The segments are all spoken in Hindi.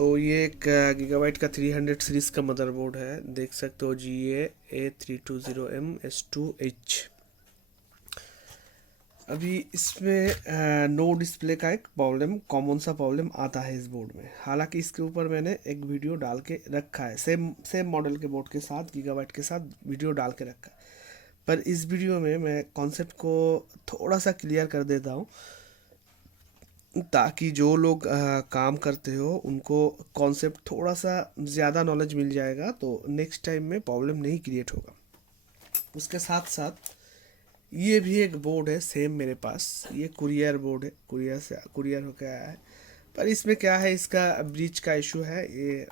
तो ये एक गीगाबाइट का 300 सीरीज़ का मदरबोर्ड है, देख सकते हो GA A320M S2H। अभी इसमें नो डिस्प्ले का एक प्रॉब्लम, कॉमन सा प्रॉब्लम आता है इस बोर्ड में। हालांकि इसके ऊपर मैंने एक वीडियो डाल के रखा है, सेम सेम मॉडल के बोर्ड के साथ, गीगाबाइट के साथ वीडियो डाल के रखा है। पर इस वीडियो में मैं कॉन्सेप्ट को थोड़ा सा क्लियर कर देता हूँ, ताकि जो लोग काम करते हो उनको कॉन्सेप्ट थोड़ा सा ज़्यादा नॉलेज मिल जाएगा, तो नेक्स्ट टाइम में प्रॉब्लम नहीं क्रिएट होगा। उसके साथ साथ ये भी एक बोर्ड है सेम मेरे पास, ये कुरियर बोर्ड है, कुरियर से कुरियर होकर आया है। पर इसमें क्या है, इसका ब्रिज का इशू है, ये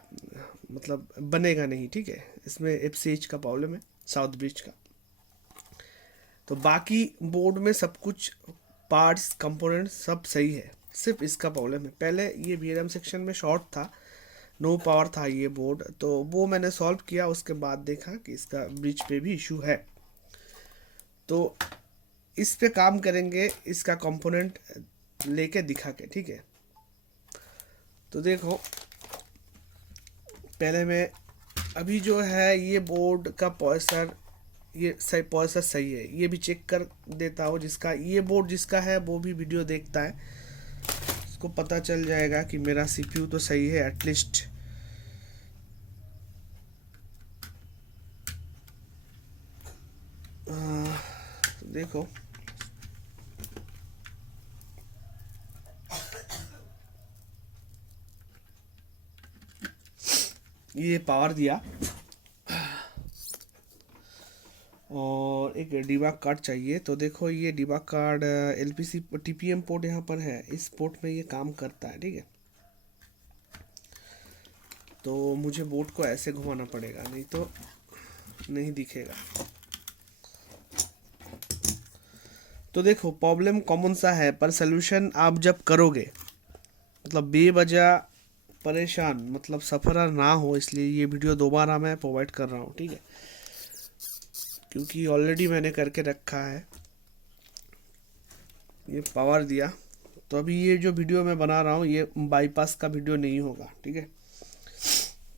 मतलब बनेगा नहीं, ठीक है। इसमें FCH का प्रॉब्लम है, साउथ ब्रिज का। तो बाकी बोर्ड में सब कुछ पार्ट्स कंपोनेंट सब सही है, सिर्फ इसका प्रॉब्लम है। पहले ये VRAM सेक्शन में शॉर्ट था, नो पावर था ये बोर्ड, तो वो मैंने सॉल्व किया। उसके बाद देखा कि इसका ब्रिज पे भी इशू है, तो इस पे काम करेंगे, इसका कंपोनेंट लेके दिखा के, ठीक है। तो देखो, पहले मैं अभी जो है ये बोर्ड का प्रोसेसर, ये सही प्रोसेसर सही है, ये भी चेक कर देता हूँ। जिसका ये बोर्ड जिसका है वो भी वीडियो देखता है, उसको पता चल जाएगा कि मेरा CPU तो सही है एटलीस्ट। तो देखो, ये पावर दिया और एक डिबग कार्ड चाहिए। तो देखो, ये debug card LPC TPM port यहाँ पर है, इस पोर्ट में ये काम करता है, ठीक है। तो मुझे बोर्ड को ऐसे घुमाना पड़ेगा, नहीं तो नहीं दिखेगा। तो देखो, प्रॉब्लम कॉमन सा है, पर सोल्यूशन आप जब करोगे, मतलब बेवजह परेशान, मतलब सफ़र ना हो, इसलिए ये वीडियो दोबारा मैं प्रोवाइड कर रहा हूँ, ठीक है। क्योंकि ऑलरेडी मैंने करके रखा है। ये पावर दिया, तो अभी ये जो वीडियो मैं बना रहा हूँ ये बाईपास का वीडियो नहीं होगा, ठीक है।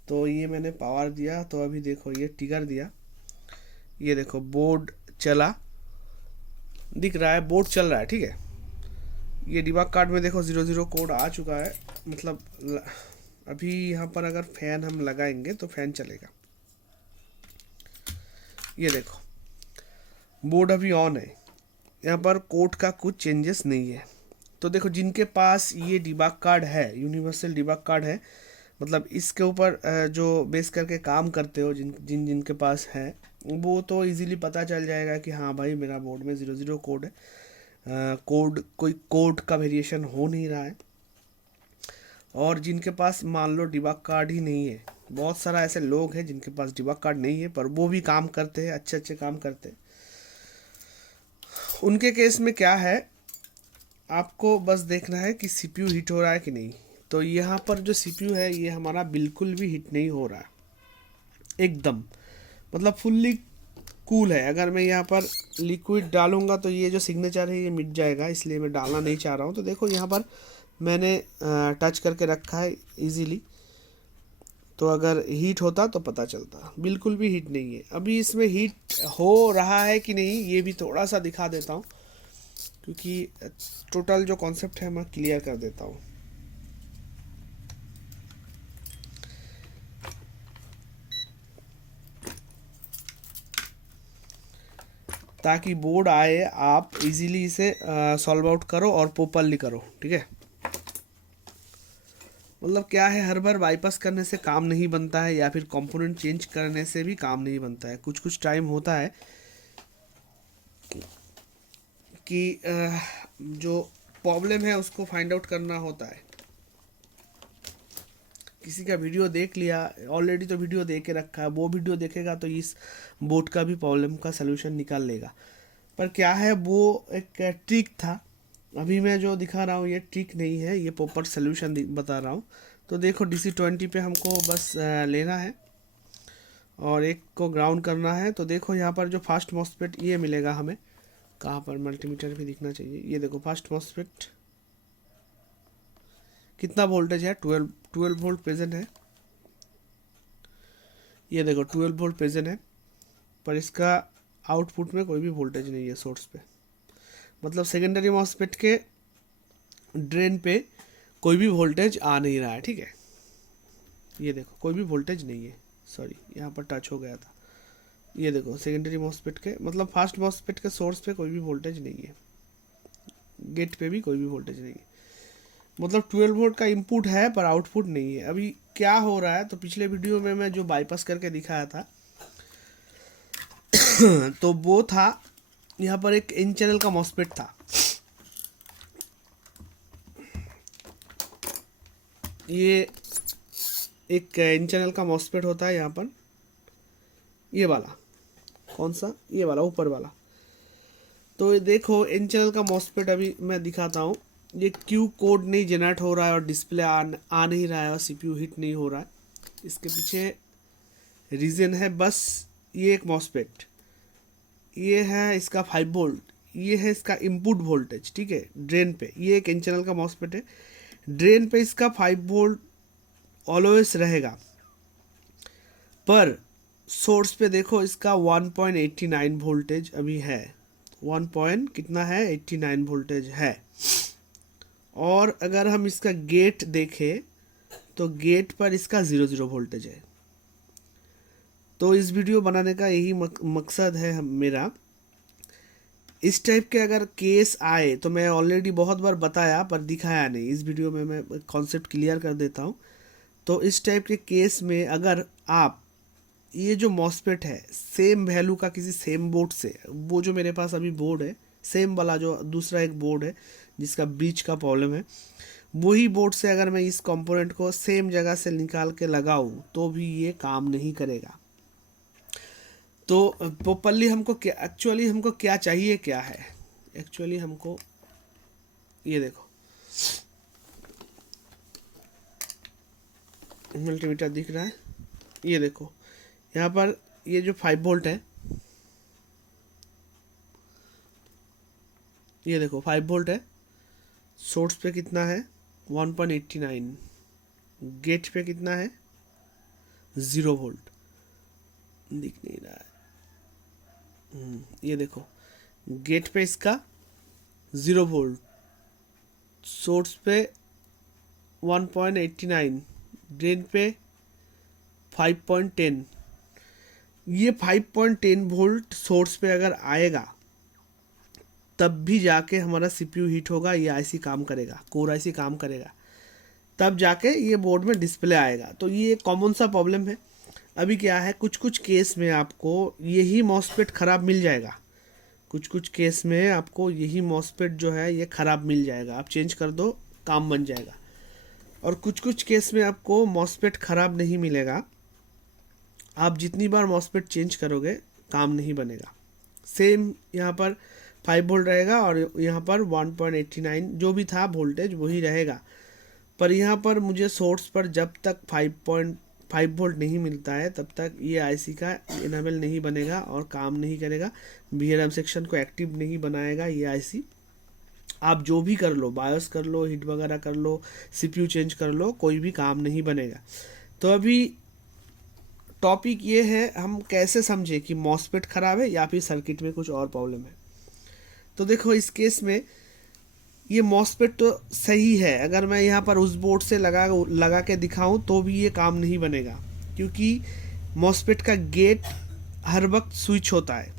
तो ये मैंने पावर दिया, तो अभी देखो ये ट्रिगर दिया, ये देखो बोर्ड चला, दिख रहा है बोर्ड चल रहा है, ठीक है। ये डिबग कार्ड में देखो 00 कोड आ चुका है, मतलब अभी यहाँ पर अगर फैन हम लगाएंगे तो फैन चलेगा। ये देखो बोर्ड अभी ऑन है, यहाँ पर कोड का कुछ चेंजेस नहीं है। तो देखो, जिनके पास ये डिबग कार्ड है, यूनिवर्सल डिबग कार्ड है, मतलब इसके ऊपर जो बेस करके काम करते हो, जिनके पास है, वो तो इजीली पता चल जाएगा कि हाँ भाई मेरा बोर्ड में 00 कोड है। कोड कोई कोड का वेरिएशन हो नहीं रहा है। और जिनके पास मान लो डिबग कार्ड ही नहीं है, बहुत सारा ऐसे लोग हैं जिनके पास डिबग कार्ड नहीं है पर वो भी काम करते हैं, अच्छे अच्छे काम करते हैं। उनके केस में क्या है, आपको बस देखना है कि CPU हीट हो रहा है कि नहीं। तो यहाँ पर जो CPU है ये हमारा बिल्कुल भी हीट नहीं हो रहा है, एकदम मतलब फुल्ली कूल है। अगर मैं यहाँ पर लिक्विड डालूंगा तो ये जो सिग्नेचर है ये मिट जाएगा, इसलिए मैं डालना नहीं चाह रहा हूँ। तो देखो, यहाँ पर मैंने टच करके रखा है इजीली, तो अगर हीट होता तो पता चलता। बिल्कुल भी हीट नहीं है। अभी इसमें हीट हो रहा है कि नहीं ये भी थोड़ा सा दिखा देता हूँ, क्योंकि टोटल जो कॉन्सेप्ट है मैं क्लियर कर देता हूँ। ताकि बोर्ड आए, आप इजीली इसे सॉल्व आउट करो और प्रॉपरली करो, ठीक है। मतलब क्या है, हर बार बाईपास करने से काम नहीं बनता है, या फिर कंपोनेंट चेंज करने से भी काम नहीं बनता है। कुछ कुछ टाइम होता है कि जो प्रॉब्लम है उसको फाइंड आउट करना होता है। किसी का वीडियो देख लिया ऑलरेडी, तो वीडियो देख के रखा है, वो वीडियो देखेगा तो इस बोर्ड का भी प्रॉब्लम का सलूशन निकाल लेगा। पर क्या है, वो एक ट्रिक था। अभी मैं जो दिखा रहा हूँ ये ट्रिक नहीं है, ये प्रॉपर सलूशन बता रहा हूँ। तो देखो, DC20 पे हमको बस लेना है और एक को ग्राउंड करना है। तो देखो, यहाँ पर जो फास्ट मॉस्फेट ये मिलेगा हमें, कहाँ पर मल्टीमीटर भी दिखना चाहिए। ये देखो फास्ट मॉस्फेट कितना वोल्टेज है, 12 वोल्ट प्रेजेंट है। ये देखो 12 वोल्ट प्रेजेंट है, पर इसका आउटपुट में कोई भी वोल्टेज नहीं है सोर्स पे। मतलब सेकेंडरी मॉस्फेट के ड्रेन पे कोई भी वोल्टेज आ नहीं रहा है, ठीक है। ये देखो कोई भी वोल्टेज नहीं है, सॉरी यहाँ पर टच हो गया था। ये देखो सेकेंडरी मॉस्फेट के, मतलब फास्ट मॉस्फेट के सोर्स पे कोई भी वोल्टेज नहीं है, गेट पे भी कोई भी वोल्टेज नहीं है। मतलब 12 वोल्ट का इनपुट है पर आउटपुट नहीं है। अभी क्या हो रहा है, तो पिछले वीडियो में मैं जो बाईपास करके दिखाया था तो वो था, यहाँ पर एक इन चैनल का मॉस्फेट था। ये एक इन चैनल का मॉस्फेट होता है यहाँ पर, ये वाला, कौन सा, ये वाला ऊपर वाला। तो ये देखो इन चैनल का मॉस्फेट अभी मैं दिखाता हूँ। ये क्यू कोड नहीं जनरेट हो रहा है और डिस्प्ले आ नहीं रहा है और सीपीयू हिट नहीं हो रहा है। इसके पीछे रीज़न है बस ये एक मॉस्फेट, ये है इसका 5 वोल्ट, ये है इसका इनपुट वोल्टेज, ठीक है, ड्रेन पे। ये एक इन चैनल का मॉस्फेट है, ड्रेन पे इसका 5 वोल्ट ऑलवेज रहेगा, पर सोर्स पे देखो इसका 1.89 वोल्टेज अभी है। 1 पॉइंट कितना है, 89 वोल्टेज है। और अगर हम इसका गेट देखें तो गेट पर इसका 00 वोल्टेज है। तो इस वीडियो बनाने का यही मकसद है मेरा। इस टाइप के अगर केस आए तो मैं ऑलरेडी बहुत बार बताया पर दिखाया नहीं, इस वीडियो में मैं कॉन्सेप्ट क्लियर कर देता हूँ। तो इस टाइप के केस में अगर आप ये जो मॉस्फेट है सेम वैल्यू का किसी सेम बोर्ड से, वो जो मेरे पास अभी बोर्ड है सेम वाला, जो दूसरा एक बोर्ड है जिसका ब्रिज का प्रॉब्लम है, वही बोर्ड से अगर मैं इस कंपोनेंट को सेम जगह से निकाल के लगाऊं तो भी ये काम नहीं करेगा। तो प्रॉपरली हमको क्या, एक्चुअली हमको क्या चाहिए, क्या है एक्चुअली हमको, ये देखो मल्टीमीटर दिख रहा है, ये देखो यहाँ पर ये जो 5 वोल्ट है, ये देखो 5 वोल्ट है, सोर्स पे कितना है 1.89, गेट पे कितना है 0 वोल्ट, दिख नहीं रहा है। ये देखो गेट पे इसका 0 वोल्ट, सोर्स पे 1.89, ड्रेन पे 5.10। ये 5.10 वोल्ट सोर्स पे अगर आएगा तब भी जाके हमारा सीपीयू हीट होगा, ये आईसी काम करेगा, कोर आईसी काम करेगा, तब जाके ये बोर्ड में डिस्प्ले आएगा। तो ये कॉमन सा प्रॉब्लम है। अभी क्या है, कुछ कुछ केस में आपको यही मॉस्फेट ख़राब मिल जाएगा, कुछ कुछ केस में आपको यही मॉस्फेट जो है ये ख़राब मिल जाएगा, आप चेंज कर दो काम बन जाएगा। और कुछ कुछ केस में आपको मॉस्फेट ख़राब नहीं मिलेगा, आप जितनी बार मॉस्फेट चेंज करोगे काम नहीं बनेगा। सेम यहाँ पर 5 वोल्ट रहेगा और यहाँ पर 1.89 जो भी था वोल्टेज वही रहेगा, पर यहाँ पर मुझे सोर्स पर जब तक 5.5 वोल्ट नहीं मिलता है तब तक ये आईसी का इनेबल नहीं बनेगा और काम नहीं करेगा, वीआरएम सेक्शन को एक्टिव नहीं बनाएगा ये आईसी। आप जो भी कर लो, बायोस कर लो, हीट वगैरह कर लो, सीपीयू चेंज कर लो, कोई भी काम नहीं बनेगा। तो अभी टॉपिक ये है, हम कैसे समझे कि मॉस्फेट ख़राब है या फिर सर्किट में कुछ और प्रॉब्लम है। तो देखो इस केस में ये मॉस्फेट तो सही है, अगर मैं यहाँ पर उस बोर्ड से लगा के दिखाऊं तो भी ये काम नहीं बनेगा, क्योंकि मॉस्फेट का गेट हर वक्त स्विच होता है।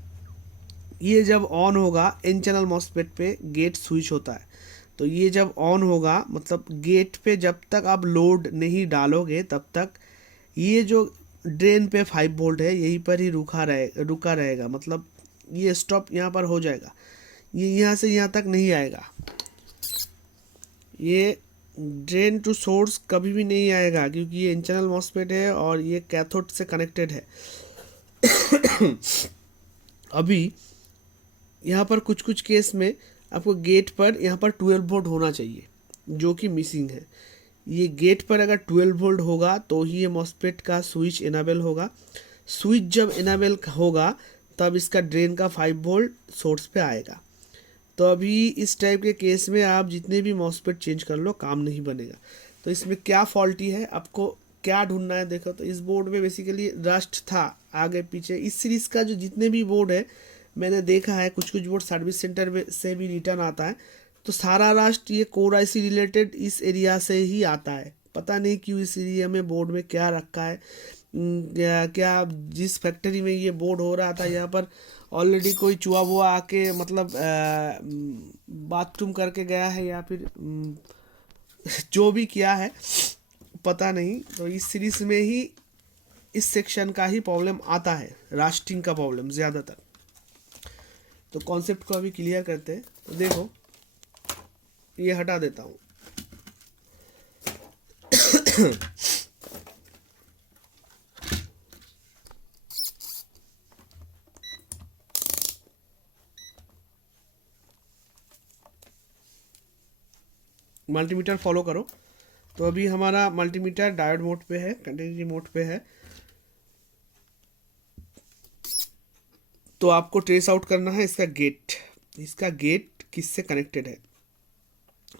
ये जब ऑन होगा, एन चैनल मॉस्फेट पे गेट स्विच होता है, तो ये जब ऑन होगा मतलब गेट पे जब तक आप लोड नहीं डालोगे तब तक ये जो ड्रेन पे 5 वोल्ट है यहीं पर ही रुका रहेगा, मतलब ये स्टॉप यहाँ पर हो जाएगा, ये यहाँ से यहाँ तक नहीं आएगा, ये ड्रेन टू सोर्स कभी भी नहीं आएगा, क्योंकि ये इंटरनल मॉस्फेट है और ये कैथोड से कनेक्टेड है। अभी यहाँ पर कुछ कुछ केस में आपको गेट पर यहाँ पर 12 वोल्ट होना चाहिए, जो कि मिसिंग है। ये गेट पर अगर 12 वोल्ट होगा तो ही ये मॉस्फेट का स्विच इनेबल होगा। स्विच जब इनेबल होगा तब इसका ड्रेन का 5 वोल्ट सोर्स पे आएगा। तो अभी इस टाइप के केस में आप जितने भी मॉस्फेट चेंज कर लो काम नहीं बनेगा। तो इसमें क्या फॉल्टी है, आपको क्या ढूंढना है। देखो तो इस बोर्ड में बेसिकली रस्ट था आगे पीछे। इस सीरीज़ का जो जितने भी बोर्ड है मैंने देखा है, कुछ कुछ बोर्ड सर्विस सेंटर से भी रिटर्न आता है, तो सारा रस्ट ये कोर आईसी रिलेटेड इस एरिया से ही आता है। पता नहीं क्यों इस एरिया में बोर्ड में क्या रखा है। क्या जिस फैक्ट्री में ये बोर्ड हो रहा था यहाँ पर ऑलरेडी कोई चूहा वुआ आके मतलब बाथरूम करके गया है, या फिर जो भी किया है पता नहीं। तो इस सीरीज में ही इस सेक्शन का ही प्रॉब्लम आता है, रास्टिंग का प्रॉब्लम ज़्यादातर। तो कॉन्सेप्ट को अभी क्लियर करते हैं। तो देखो ये हटा देता हूँ। मल्टीमीटर फॉलो करो। तो अभी हमारा मल्टीमीटर डायोड मोड पे है, कंटिन्यूटी मोड पे है। तो आपको ट्रेस आउट करना है इसका गेट, इसका गेट किससे कनेक्टेड है।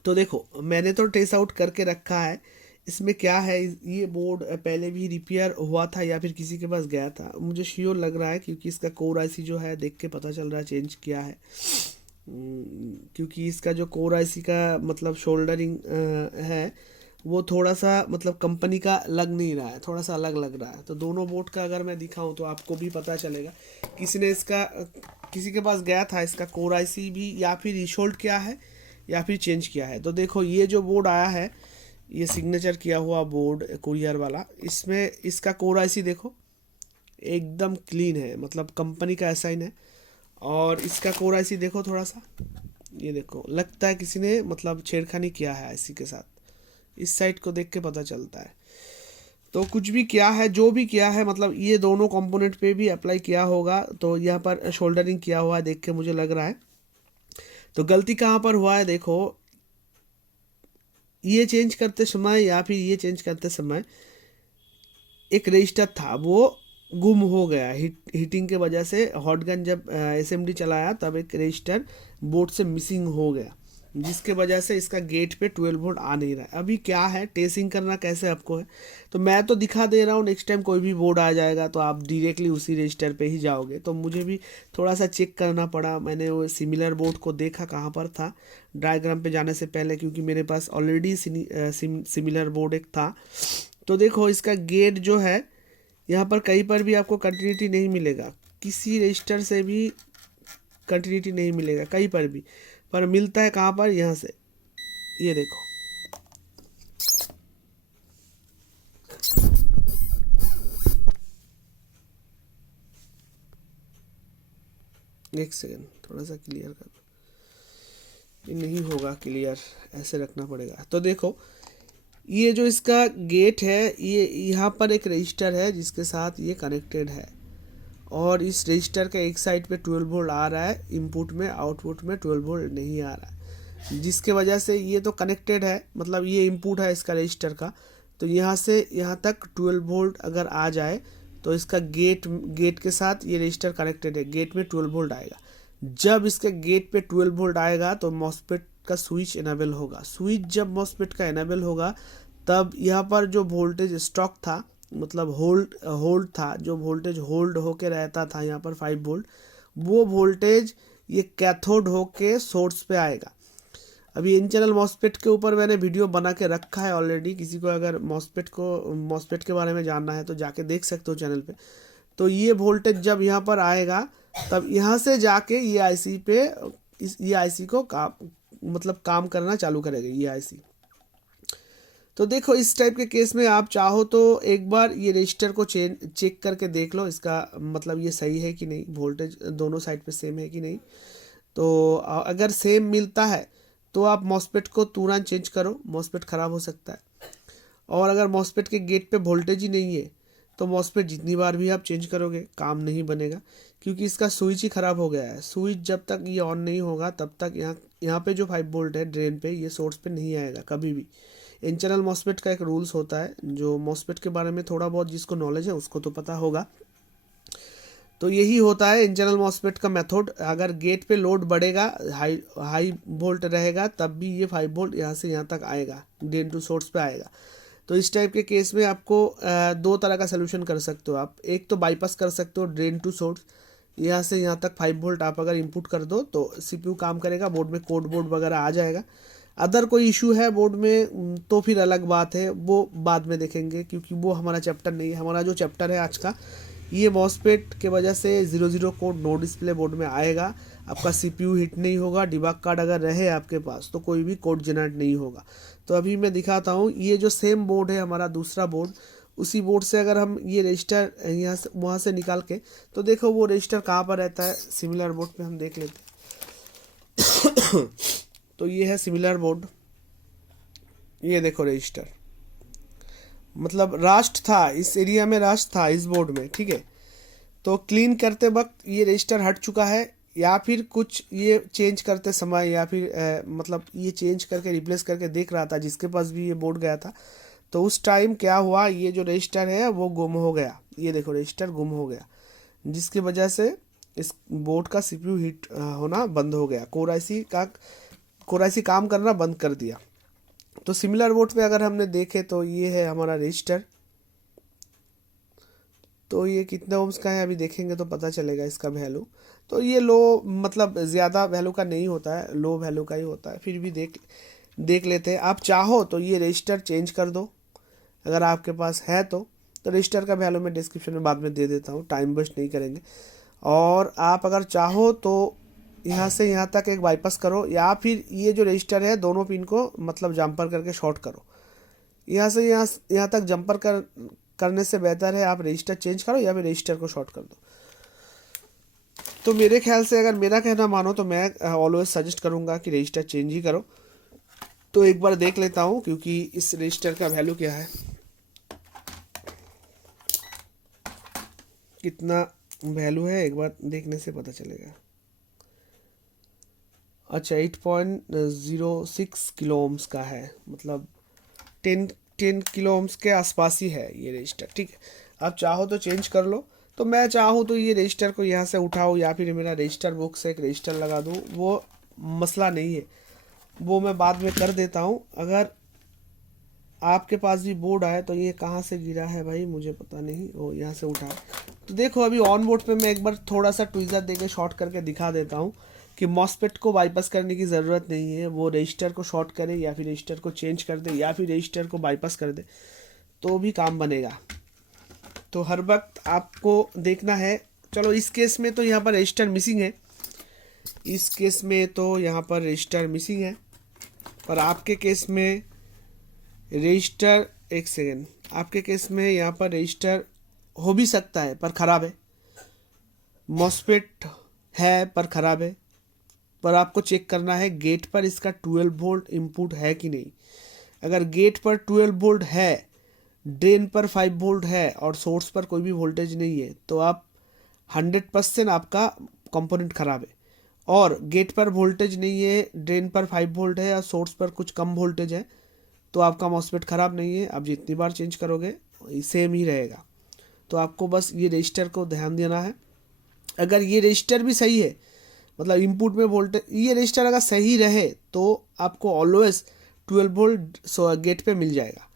तो देखो मैंने तो ट्रेस आउट करके रखा है। इसमें क्या है, ये बोर्ड पहले भी रिपेयर हुआ था या फिर किसी के पास गया था, मुझे श्योर लग रहा है, क्योंकि इसका कोर आईसी जो है देख के पता चल रहा है चेंज किया है। क्योंकि इसका जो कोर आईसी का मतलब शोल्डरिंग है वो थोड़ा सा मतलब कंपनी का लग नहीं रहा है, थोड़ा सा अलग लग रहा है। तो दोनों बोर्ड का अगर मैं दिखाऊं तो आपको भी पता चलेगा। किसी ने इसका किसी के पास गया था, इसका कोर आईसी भी या फिर रीशोल्ड किया है या फिर चेंज किया है। तो देखो ये जो बोर्ड आया है, ये सिग्नेचर किया हुआ बोर्ड कुरियर वाला, इसमें इसका कोर आईसी देखो एकदम क्लीन है, मतलब कंपनी का साइन है। और इसका कोर आईसी देखो थोड़ा सा, ये देखो लगता है किसी ने मतलब छेड़खानी किया है आईसी के साथ, इस साइड को देख के पता चलता है। तो कुछ भी किया है, जो भी किया है, मतलब ये दोनों कंपोनेंट पे भी अप्लाई किया होगा। तो यहाँ पर शोल्डरिंग किया हुआ है देख के मुझे लग रहा है। तो गलती कहाँ पर हुआ है देखो, ये चेंज करते समय या फिर ये चेंज करते समय एक रजिस्टर था वो गुम हो गया। हीटिंग के वजह से हॉट गन जब एसएमडी चलाया तब एक रजिस्टर बोर्ड से मिसिंग हो गया, जिसके वजह से इसका गेट पे 12 वोल्ट आ नहीं रहा है। अभी क्या है, टेस्टिंग करना कैसे आपको है, तो मैं तो दिखा दे रहा हूँ। नेक्स्ट टाइम कोई भी बोर्ड आ जाएगा तो आप डायरेक्टली उसी रजिस्टर पे ही जाओगे। तो मुझे भी थोड़ा सा चेक करना पड़ा। मैंने वो सिमिलर बोर्ड को देखा कहाँ पर था डायग्राम पे जाने से पहले, क्योंकि मेरे पास ऑलरेडी सिमिलर बोर्ड एक था। तो देखो इसका गेट जो है यहाँ पर कहीं पर भी आपको कंटिन्यूटी नहीं मिलेगा, किसी रजिस्टर से भी कंटिन्यूटी नहीं मिलेगा कहीं पर भी, पर मिलता है कहाँ पर, यहाँ से। ये देखो एक सेकेंड थोड़ा सा क्लियर कर दो, ये नहीं होगा क्लियर, ऐसे रखना पड़ेगा। तो देखो ये जो इसका गेट है, ये यहाँ पर एक रजिस्टर है जिसके साथ ये कनेक्टेड है, और इस रजिस्टर के एक साइड पे 12 वोल्ट आ रहा है इनपुट में, आउटपुट में 12 वोल्ट नहीं आ रहा है, जिसके वजह से ये तो कनेक्टेड है, मतलब ये इनपुट है इसका रजिस्टर का। तो यहाँ से यहाँ तक 12 वोल्ट अगर आ जाए तो इसका गेट के साथ ये रजिस्टर कनेक्टेड है, गेट में 12 वोल्ट आएगा। जब इसके गेट पे 12 वोल्ट आएगा तो मॉसफेट का स्विच इनेबल होगा। स्विच जब मॉसफेट का इनेबल होगा तब यहाँ पर जो वोल्टेज स्टॉक था, मतलब होल्ड था, जो वोल्टेज होल्ड होके रहता था यहाँ पर 5 वोल्ट, वो वोल्टेज ये कैथोड होके सोर्स पे आएगा। अभी इन चैनल मॉसफेट के ऊपर मैंने वीडियो बना के रखा है ऑलरेडी, किसी को अगर मॉसफेट के बारे में जानना है तो जाके देख सकते हो चैनल पे। तो ये वोल्टेज जब यहाँ पर आएगा तब यहाँ से जाके ये आईसी पे ये आईसी को मतलब काम करना चालू करेगा ये आईसी। तो देखो इस टाइप के केस में आप चाहो तो एक बार ये रजिस्टर को चेक करके देख लो, इसका मतलब ये सही है कि नहीं, वोल्टेज दोनों साइड पे सेम है कि नहीं। तो अगर सेम मिलता है तो आप मॉसफेट को तुरंत चेंज करो, मॉसफेट ख़राब हो सकता है। और अगर मॉसफेट के गेट पे वोल्टेज ही नहीं है तो मॉसफेट जितनी बार भी आप चेंज करोगे काम नहीं बनेगा, क्योंकि इसका स्विच ही ख़राब हो गया है। स्विच जब तक ये ऑन नहीं होगा तब तक यहाँ पे जो 5 वोल्ट है ड्रेन पे, ये सोर्स पे नहीं आएगा कभी भी। इन चैनल मॉसफेट का एक रूल्स होता है, जो मॉसफेट के बारे में थोड़ा बहुत जिसको नॉलेज है उसको तो पता होगा। तो यही होता है इंटरनल मॉस्फेट का मेथड। अगर गेट पे लोड बढ़ेगा, हाई हाई वोल्ट रहेगा, तब भी ये 5 वोल्ट यहाँ से यहाँ तक आएगा, ड्रेन टू सोर्स पे आएगा। तो इस टाइप के केस में आपको दो तरह का सोल्यूशन कर सकते हो आप। एक तो बाईपास कर सकते हो ड्रेन टू सोर्स, यहाँ से यहाँ तक 5 वोल्ट आप अगर इनपुट कर दो तो सीपीयू काम करेगा, बोर्ड में कोड बोर्ड वगैरह आ जाएगा। अदर कोई इशू है बोर्ड में तो फिर अलग बात है, वो बाद में देखेंगे, क्योंकि वो हमारा चैप्टर नहीं है। हमारा जो चैप्टर है आज का, ये मॉसफेट के वजह से 00 कोड नो डिस्प्ले बोर्ड में आएगा। आपका सीपीयू हिट नहीं होगा, डिबग कार्ड अगर रहे आपके पास तो कोई भी कोड जनरेट नहीं होगा। तो अभी मैं दिखाता हूँ, ये जो सेम बोर्ड है हमारा दूसरा बोर्ड, उसी बोर्ड से अगर हम ये रजिस्टर यहाँ से वहाँ से निकाल के, तो देखो वो रजिस्टर कहाँ पर रहता है। सिमिलर बोर्ड पे हम देख लेते हैं। तो ये है सिमिलर बोर्ड, ये देखो रजिस्टर, मतलब रास्ट था इस एरिया में, रास्ट था इस बोर्ड में, ठीक है। तो क्लीन करते वक्त ये रजिस्टर हट चुका है, या फिर कुछ ये चेंज करते समय, या फिर मतलब ये चेंज करके रिप्लेस करके देख रहा था जिसके पास भी ये बोर्ड गया था। तो उस टाइम क्या हुआ, ये जो रजिस्टर है वो गुम हो गया। ये देखो रजिस्टर गुम हो गया, जिसकी वजह से इस बोर्ड का सीपीयू हीट होना बंद हो गया, कोर आईसी काम करना बंद कर दिया। तो सिमिलर बोर्ड पे अगर हमने देखे तो ये है हमारा रजिस्टर। तो ये कितने ओम्स का है अभी देखेंगे तो पता चलेगा इसका वैल्यू। तो ये लो, मतलब ज़्यादा वैल्यू का नहीं होता है, लो वैल्यू का ही होता है। फिर भी देख लेते हैं। आप चाहो तो ये रजिस्टर चेंज कर दो, अगर आपके पास है तो रजिस्टर का वैल्यू मैं डिस्क्रिप्शन में बाद में दे देता हूँ, टाइम वेस्ट नहीं करेंगे। और आप अगर चाहो तो यहाँ से यहाँ तक एक बाईपास करो, या फिर ये जो रजिस्टर है दोनों पिन को मतलब जंपर करके शॉर्ट करो। यहाँ से यहाँ तक जंपर करने से बेहतर है आप रजिस्टर चेंज करो या फिर रजिस्टर को शॉर्ट कर दो। तो मेरे ख्याल से अगर मेरा कहना मानो तो मैं ऑलवेज सजेस्ट करूँगा कि रजिस्टर चेंज ही करो। तो एक बार देख लेता हूँ, क्योंकि इस रजिस्टर का वैल्यू क्या है, कितना वैल्यू है, एक बार देखने से पता चलेगा। अच्छा 8.06 किलो ओम्स का है, मतलब 10 किलो ओम्स के आसपास ही है ये रजिस्टर, ठीक है। आप चाहो तो चेंज कर लो। तो मैं चाहूँ तो ये रजिस्टर को यहाँ से उठाओ, या फिर मेरा रजिस्टर बुक से एक रजिस्टर लगा दूँ, वो मसला नहीं है, वो मैं बाद में कर देता हूँ। अगर आपके पास भी बोर्ड आए तो ये कहाँ से गिरा है भाई मुझे पता नहीं, वो यहाँ से उठा। तो देखो अभी ऑन बोर्ड पे मैं एक बार थोड़ा सा ट्विज़र देके शॉर्ट करके दिखा देता हूँ कि मॉसफेट को बाईपास करने की ज़रूरत नहीं है, वो रजिस्टर को शॉर्ट करे या फिर रजिस्टर को चेंज कर दे या फिर रजिस्टर को बाईपास कर दे तो भी काम बनेगा। तो हर वक्त आपको देखना है। चलो इस केस में तो यहाँ पर रजिस्टर मिसिंग है, इस केस में तो यहाँ पर रजिस्टर मिसिंग है, पर आपके केस में रजिस्टर, एक सेकेंड, आपके केस में यहाँ पर रजिस्टर हो भी सकता है पर ख़राब है, मॉसफेट है पर ख़राब है। पर आपको चेक करना है गेट पर इसका 12 वोल्ट इनपुट है कि नहीं। अगर गेट पर 12 वोल्ट है, ड्रेन पर 5 वोल्ट है और सोर्स पर कोई भी वोल्टेज नहीं है, तो आप 100% आपका कंपोनेंट ख़राब है। और गेट पर वोल्टेज नहीं है, ड्रेन पर 5 वोल्ट है और सोर्स पर कुछ कम वोल्टेज है, तो आपका मॉसफेट ख़राब नहीं है। आप जितनी बार चेंज करोगे सेम ही रहेगा। तो आपको बस ये रजिस्टर को ध्यान देना है। अगर ये रजिस्टर भी सही है, मतलब इनपुट में वोल्टेज, ये रजिस्टर अगर सही रहे तो आपको ऑलवेज 12 वोल्ट गेट पे मिल जाएगा।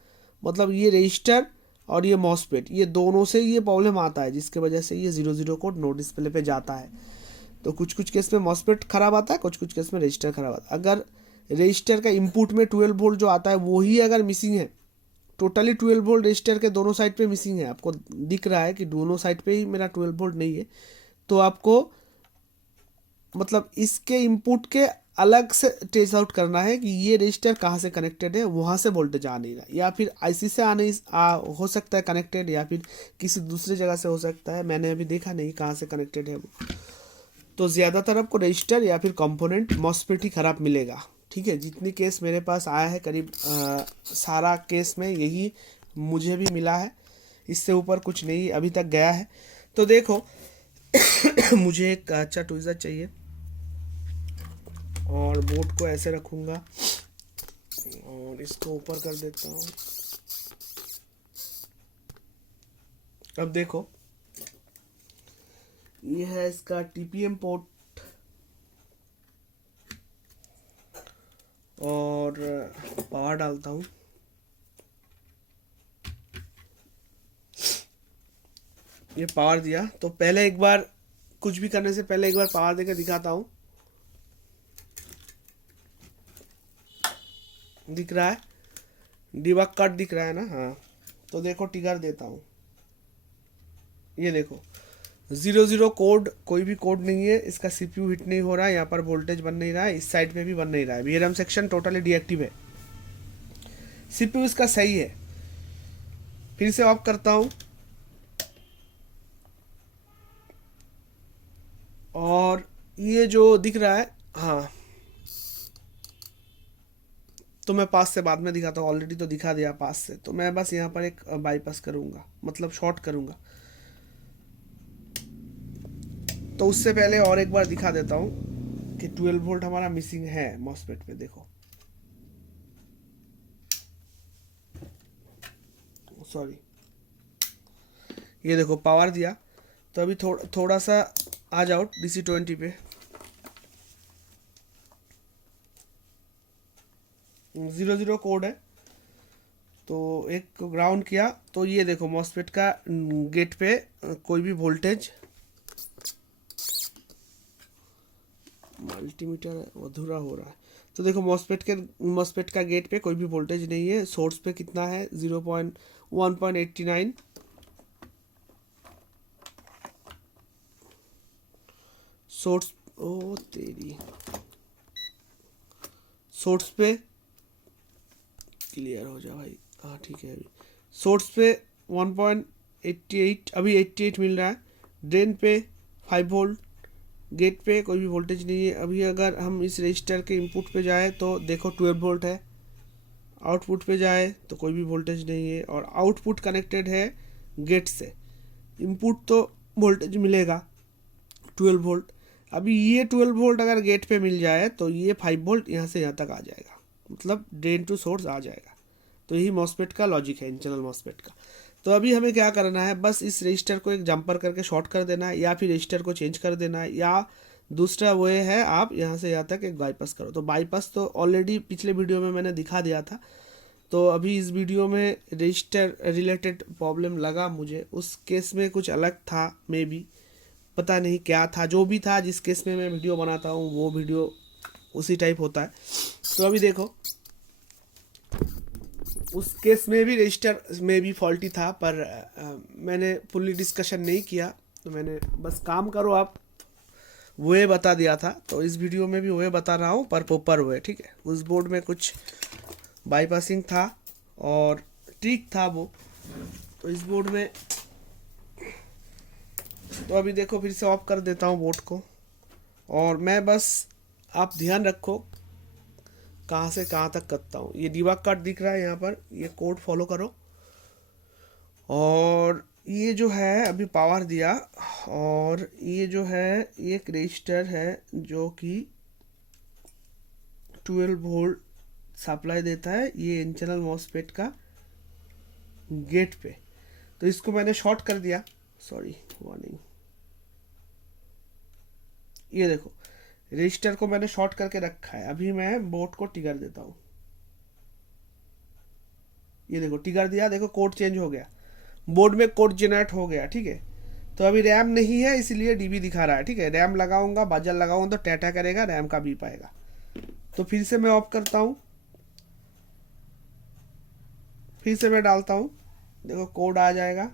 मतलब ये रजिस्टर और ये मॉसफेट, ये दोनों से ये प्रॉब्लम आता है, जिसके वजह से ये 00 कोड नो डिस्प्ले पे जाता है। तो कुछ केस में मॉसफेट ख़राब आता है, कुछ केस में रजिस्टर ख़राब आता है। अगर रजिस्टर का इनपुट में 12 वोल्ट जो आता है वही अगर मिसिंग है, टोटली 12 वोल्ट रजिस्टर के दोनों साइड पे मिसिंग है, आपको दिख रहा है कि दोनों साइड पे ही मेरा 12 वोल्ट नहीं है, तो आपको मतलब इसके इनपुट के अलग से टेस्ट आउट करना है कि ये रजिस्टर कहाँ से कनेक्टेड है, वहाँ से वोल्टेज आ नहीं रहा, या फिर आईसी से हो सकता है कनेक्टेड, या फिर किसी दूसरी जगह से हो सकता है, मैंने अभी देखा नहीं कहाँ से कनेक्टेड है वो। तो ज़्यादातर आपको रजिस्टर या फिर कंपोनेंट मॉसफेट ही ख़राब मिलेगा, ठीक है। जितनी केस मेरे पास आया है करीब सारा केस में यही मुझे भी मिला है, इससे ऊपर कुछ नहीं अभी तक गया है। तो देखो मुझे एक अच्छा ट्विज़र चाहिए और बोर्ड को ऐसे रखूँगा और इसको ऊपर कर देता हूँ। अब देखो ये है इसका टीपीएम पोर्ट और पावर डालता हूँ। ये पावर दिया तो पहले एक बार कुछ भी करने से पहले एक बार पावर देकर दिखाता हूँ। दिख रहा है, डिबग कट दिख रहा है ना। हाँ तो देखो ट्रिगर देता हूँ। ये देखो 00 कोड, कोई भी कोड नहीं है, इसका सीपीयू हिट नहीं हो रहा है, यहाँ पर वोल्टेज बन नहीं रहा है, इस साइड पे भी बन नहीं रहा है, वीआरएम सेक्शन टोटली डीएक्टिव है, सीपीयू इसका सही है। फिर से ऑफ करता हूँ और ये जो दिख रहा है, हाँ तो मैं पास से बाद में दिखाता हूँ, ऑलरेडी तो दिखा दिया पास से। तो मैं बस यहाँ पर एक बाईपास करूँगा, मतलब शॉर्ट करूँगा। तो उससे पहले और एक बार दिखा देता हूँ कि 12 वोल्ट हमारा मिसिंग है मॉसफेट पे। देखो सॉरी, ये देखो पावर दिया तो अभी थोड़ा सा आ जाओ DC20 पे। 00 कोड है तो एक ग्राउंड किया तो ये देखो मॉसफेट का गेट पे कोई भी वोल्टेज, मल्टीमीटर अधूरा हो रहा है तो देखो मॉसफेट का गेट पे कोई भी वोल्टेज नहीं है। सोर्स पे कितना है 1.89, सोर्स ओ तेरी, सोर्स पे क्लियर हो जा भाई। हाँ ठीक है, अभी सोर्स पे 1.88 अभी 88 मिल रहा है, ड्रेन पे 5 वोल्ट, गेट पे कोई भी वोल्टेज नहीं है। अभी अगर हम इस रजिस्टर के इनपुट पे जाए तो देखो 12 वोल्ट है, आउटपुट पे जाए तो कोई भी वोल्टेज नहीं है, और आउटपुट कनेक्टेड है गेट से, इनपुट तो वोल्टेज मिलेगा 12 वोल्ट। अभी ये 12 वोल्ट अगर गेट पे मिल जाए तो ये 5 वोल्ट यहाँ से यहाँ तक आ जाएगा, मतलब ड्रेन टू सोर्स आ जाएगा। तो यही मॉसफेट का लॉजिक है, इंटरनल मॉसफेट का। तो अभी हमें क्या करना है, बस इस रजिस्टर को एक जंपर करके शॉर्ट कर देना है, या फिर रजिस्टर को चेंज कर देना है, या दूसरा वो है आप यहाँ से यहाँ तक एक बाईपास करो। तो बाईपास तो ऑलरेडी पिछले वीडियो में मैंने दिखा दिया था, तो अभी इस वीडियो में रजिस्टर रिलेटेड प्रॉब्लम लगा मुझे, उस केस में कुछ अलग था, मे बी पता नहीं क्या था, जो भी था जिस केस में मैं वीडियो बनाता हूँ वो वीडियो उसी टाइप होता है। तो अभी देखो उस केस में भी रजिस्टर में भी फॉल्टी था, पर मैंने फुल्ली डिस्कशन नहीं किया, तो मैंने बस काम करो आप वो बता दिया था। तो इस वीडियो में भी वो बता रहा हूँ, पर प्रॉपर वो, ठीक है। उस बोर्ड में कुछ बाईपासिंग था और ठीक था वो, तो इस बोर्ड में तो अभी देखो फिर से ऑफ कर देता हूँ बोर्ड को। और मैं बस, आप ध्यान रखो कहाँ से कहाँ तक करता हूँ। ये डिबग कार्ड दिख रहा है यहाँ पर, ये कोड फॉलो करो। और ये जो है अभी पावर दिया, और ये जो है ये एक रजिस्टर है जो कि 12 वोल्ट सप्लाई देता है, ये इंटरनल मॉसफेट का गेट पे। तो इसको मैंने शॉर्ट कर दिया, सॉरी वार्निंग। ये देखो रजिस्टर को मैंने शॉर्ट करके रखा है। अभी मैं बोर्ड को ट्रिगर देता हूँ, ये देखो ट्रिगर दिया, देखो कोड चेंज हो गया, बोर्ड में कोड जनरेट हो गया, ठीक है। तो अभी रैम नहीं है इसलिए डीबी दिखा रहा है, ठीक है। रैम लगाऊंगा, बजर लगाऊंगा तो टैटा करेगा, रैम का बीप आएगा। तो फिर से मैं ऑफ करता हूँ, फिर से मैं डालता हूँ, देखो कोड आ जाएगा,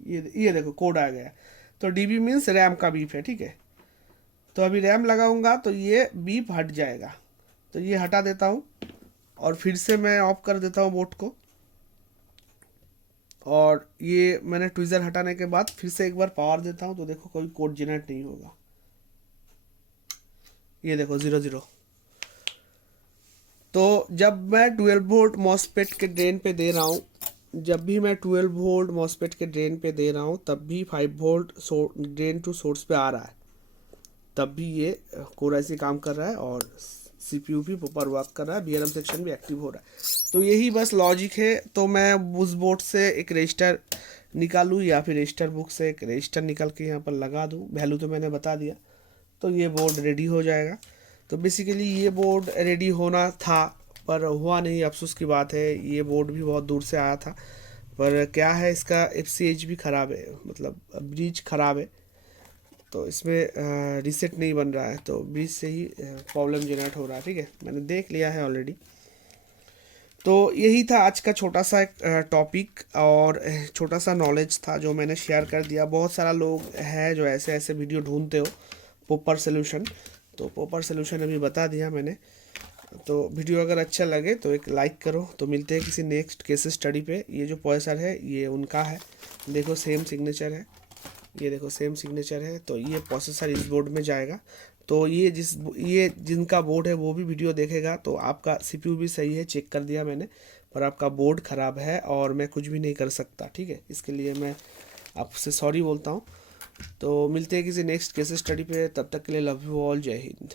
ये देखो कोड आ गया। तो डीबी मीन्स रैम का बीप है, ठीक है। तो अभी रैम लगाऊंगा तो ये बीप हट जाएगा, तो ये हटा देता हूँ और फिर से मैं ऑफ कर देता हूँ बोर्ड को। और ये मैंने ट्विज़र हटाने के बाद फिर से एक बार पावर देता हूँ, तो देखो कोई कोड जनरेट नहीं होगा। ये देखो 00। तो जब मैं 12 वोल्ट मॉसफेट के ड्रेन पे दे रहा हूँ, जब भी मैं 12 वोल्ट मॉसफेट के ड्रेन पे दे रहा हूँ तब भी 5 वोल्ट ड्रेन टू सोर्स पे आ रहा है, तब भी ये कोर ऐसे काम कर रहा है और सीपीयू भी प्रॉपर वर्क कर रहा है, बीआरएम सेक्शन भी एक्टिव हो रहा है। तो यही बस लॉजिक है। तो मैं उस बोर्ड से एक रजिस्टर निकालूँ या फिर रजिस्टर बुक से एक रजिस्टर निकाल के यहाँ पर लगा दूँ। वैल्यू तो मैंने बता दिया, तो ये बोर्ड रेडी हो जाएगा। तो बेसिकली ये बोर्ड रेडी होना था पर हुआ नहीं, अफसोस की बात है। ये बोर्ड भी बहुत दूर से आया था, पर क्या है इसका FCH भी ख़राब है, मतलब ब्रिज ख़राब है, तो इसमें रीसेट नहीं बन रहा है, तो ब्रिज से ही प्रॉब्लम जनरेट हो रहा है। ठीक है, मैंने देख लिया है ऑलरेडी। तो यही था आज का छोटा सा एक टॉपिक और छोटा सा नॉलेज था जो मैंने शेयर कर दिया। बहुत सारा लोग है जो ऐसे ऐसे वीडियो ढूंढते हो प्रॉपर सोल्यूशन, तो प्रॉपर सोल्यूशन अभी बता दिया मैंने। तो वीडियो अगर अच्छा लगे तो एक लाइक करो। तो मिलते हैं किसी नेक्स्ट केस स्टडी पे। ये जो प्रोसेसर है ये उनका है, देखो सेम सिग्नेचर है, ये देखो सेम सिग्नेचर है। तो ये प्रोसेसर इस बोर्ड में जाएगा। तो ये जिनका बोर्ड है वो भी वीडियो देखेगा, तो आपका CPU भी सही है, चेक कर दिया मैंने, पर आपका बोर्ड ख़राब है और मैं कुछ भी नहीं कर सकता। ठीक है, इसके लिए मैं आपसे सॉरी बोलता हूँ। तो मिलते हैं किसी नेक्स्ट केस स्टडी पे, तब तक के लिए लव यू ऑल, जय हिंद।